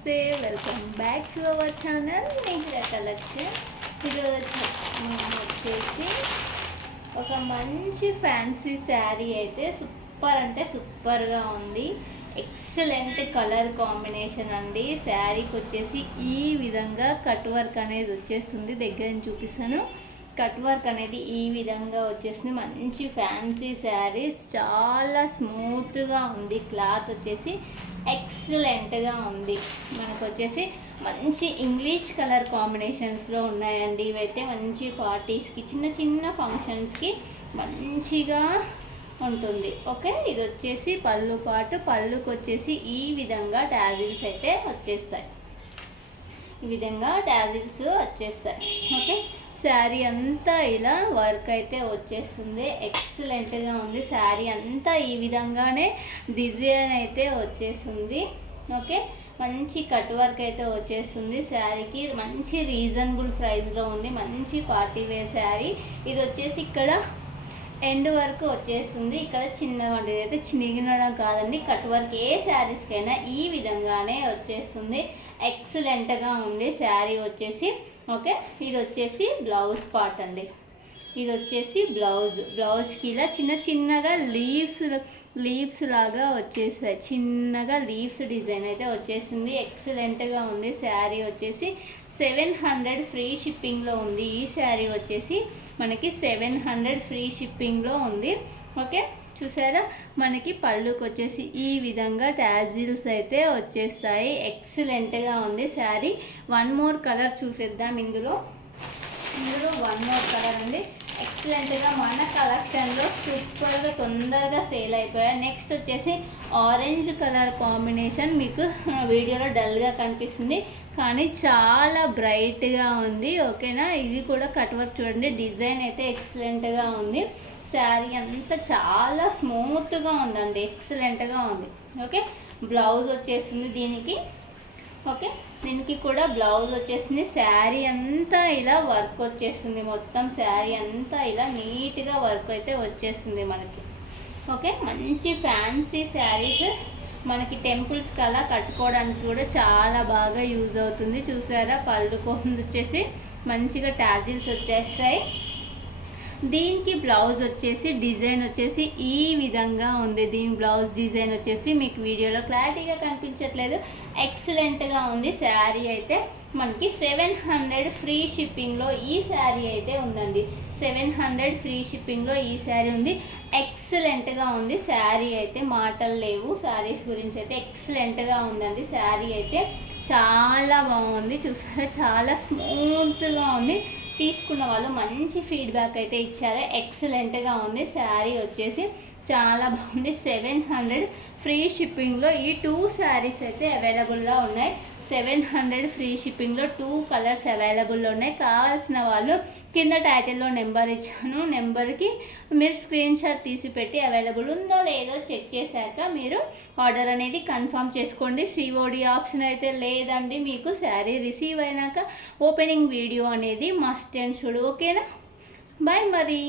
నమస్తే welcome back to our channel. Nikhila collection. ఈరోజు వచ్చేసి ఒక మంచి ఫ్యాన్సీ శారీ అయితే సూపర్ అంటే సూపర్గా ఉంది. ఎక్సలెంట్ కలర్ కాంబినేషన్ అండి. శారీకి వచ్చేసి ఈ విధంగా కట్ వర్క్ అనేది వచ్చేస్తుంది. దగ్గర నుంచి చూపిస్తాను. కట్ వర్క్ అనేది ఈ విధంగా వచ్చేసింది. మంచి ఫ్యాన్సీ శారీస్ చాలా స్మూత్గా ఉంది. క్లాత్ వచ్చేసి ఎక్సలెంట్గా ఉంది. మనకు వచ్చేసి మంచి ఇంగ్లీష్ కలర్ కాంబినేషన్స్లో ఉన్నాయండి. ఇవైతే మంచి పార్టీస్కి చిన్న చిన్న ఫంక్షన్స్కి మంచిగా ఉంటుంది. ఓకే? ఇది వచ్చేసి పళ్ళు పాటు పళ్ళుకి వచ్చేసి ఈ విధంగా టాజిల్స్ అయితే వచ్చేస్తాయి. ఈ విధంగా టాజిల్స్ వచ్చేస్తాయి. ఓకే? శారీ అంతా ఇలా వర్క్ అయితే వచ్చేస్తుంది. ఎక్సలెంట్గా ఉంది. శారీ అంతా ఈ విధంగానే డిజైన్ అయితే వచ్చేస్తుంది. ఓకే? మంచి కట్ వర్క్ అయితే వచ్చేస్తుంది శారీకి. మంచి రీజనబుల్ ప్రైస్లో ఉంది. మంచి పార్టీ వేర్ శారీ. ఇది వచ్చేసి ఇక్కడ ఎండ్ వరకు వచ్చేస్తుంది. ఇక్కడ చిన్నగా వంటిది అయితే చినిగినడం కాదండి. కట్ వర్క్ ఏ శారీస్కైనా ఈ విధంగానే వచ్చేస్తుంది. ఎక్సలెంట్గా ఉంది శారీ వచ్చేసి. ఓకే ఇది వచ్చేసి బ్లౌజ్ పార్ట్ అండి. ఇది వచ్చేసి బ్లౌజ్. బ్లౌజ్కి ఇలా చిన్న చిన్నగా లీవ్స్ లీవ్స్ లాగా వచ్చేసాయి. చిన్నగా లీవ్స్ డిజైన్ అయితే వచ్చేసింది. ఎక్సలెంట్గా ఉంది శారీ వచ్చేసి. సెవెన్ హండ్రెడ్ ఫ్రీ షిప్పింగ్లో ఉంది. ఈ శారీ వచ్చేసి మనకి సెవెన్ హండ్రెడ్ ఫ్రీ షిప్పింగ్లో ఉంది. ఓకే? చూసారా? మనకి పళ్ళుకి వచ్చేసి ఈ విధంగా ట్యాజిల్స్ అయితే వచ్చేస్తాయి. ఎక్సలెంట్గా ఉంది శారీ. వన్ మోర్ కలర్ చూసేద్దాం ఇందులో. ఇందులో వన్ మోర్ కలర్ ఉంది. ఎక్సలెంట్గా మన కలెక్షన్లో సూపర్గా తొందరగా సేల్ అయిపోయాయి. నెక్స్ట్ వచ్చేసి ఆరెంజ్ కలర్ కాంబినేషన్ మీకు వీడియోలో డల్గా కనిపిస్తుంది. కానీ చాలా బ్రైట్గా ఉంది ఓకేనా ఇది కూడా కట్ వర్క్ చూడండి. డిజైన్ అయితే ఎక్సలెంట్గా ఉంది. శారీ అంతా చాలా స్మూత్గా ఉందండి. ఎక్సలెంట్గా ఉంది. ఓకే బ్లౌజ్ వచ్చేసింది దీనికి. ఓకే దీనికి కూడా బ్లౌజ్ వచ్చేసింది. శారీ అంతా ఇలా వర్క్ వచ్చేస్తుంది మొత్తం శారీ అంతా ఇలా నీట్గా వర్క్ అయితే వచ్చేస్తుంది మనకి. ఓకే మంచి ఫ్యాన్సీ శారీస్ మనకి టెంపుల్స్ అలా కట్టుకోవడానికి కూడా చాలా బాగా యూజ్ అవుతుంది. చూసారా? పళ్ళు కోసం వచ్చేసి మంచిగా టాజిల్స్ వచ్చేస్తాయి. దీనికి బ్లౌజ్ వచ్చేసి డిజైన్ వచ్చేసి ఈ విధంగా ఉంది. దీని బ్లౌజ్ డిజైన్ వచ్చేసి మీకు వీడియోలో క్లారిటీగా కనిపించట్లేదు. ఎక్సలెంట్గా ఉంది. శారీ అయితే మనకి సెవెన్ హండ్రెడ్ ఫ్రీ షిప్పింగ్లో ఈ శారీ అయితే ఉందండి. సెవెన్ హండ్రెడ్ ఫ్రీ షిప్పింగ్లో ఈ శారీ ఉంది. ఎక్సలెంట్గా ఉంది. శారీ అయితే మాటలు లేవు. శారీస్ గురించి అయితే ఎక్సలెంట్గా ఉందండి. శారీ అయితే చాలా బాగుంది. చూసారా? చాలా స్మూత్గా ఉంది. తీసుకున్న వాళ్ళు మంచి ఫీడ్బ్యాక్ అయితే ఇచ్చారు. ఎక్సలెంట్గా ఉంది. శారీ వచ్చేసి చాలా బాగుంది. సెవెన్ హండ్రెడ్ ఫ్రీ షిప్పింగ్లో ఈ టూ శారీస్ అయితే అవైలబుల్గా ఉన్నాయి. సెవెన్ హండ్రెడ్ ఫ్రీ షిప్పింగ్లో టూ కలర్స్ అవైలబుల్లో ఉన్నాయి. కావాల్సిన వాళ్ళు కింద టైటిల్లో నెంబర్ ఇచ్చాను. నెంబర్కి మీరు స్క్రీన్ షాట్ తీసి పెట్టి అవైలబుల్ ఉందో లేదో చెక్ చేశాక మీరు ఆర్డర్ అనేది కన్ఫర్మ్ చేసుకోండి. సిఓడి ఆప్షన్ అయితే లేదండి మీకు. శారీ రిసీవ్ అయినాక ఓపెనింగ్ వీడియో అనేది మస్ట్ అండ్ షుడ్. ఓకేనా? బాయ్ మరి.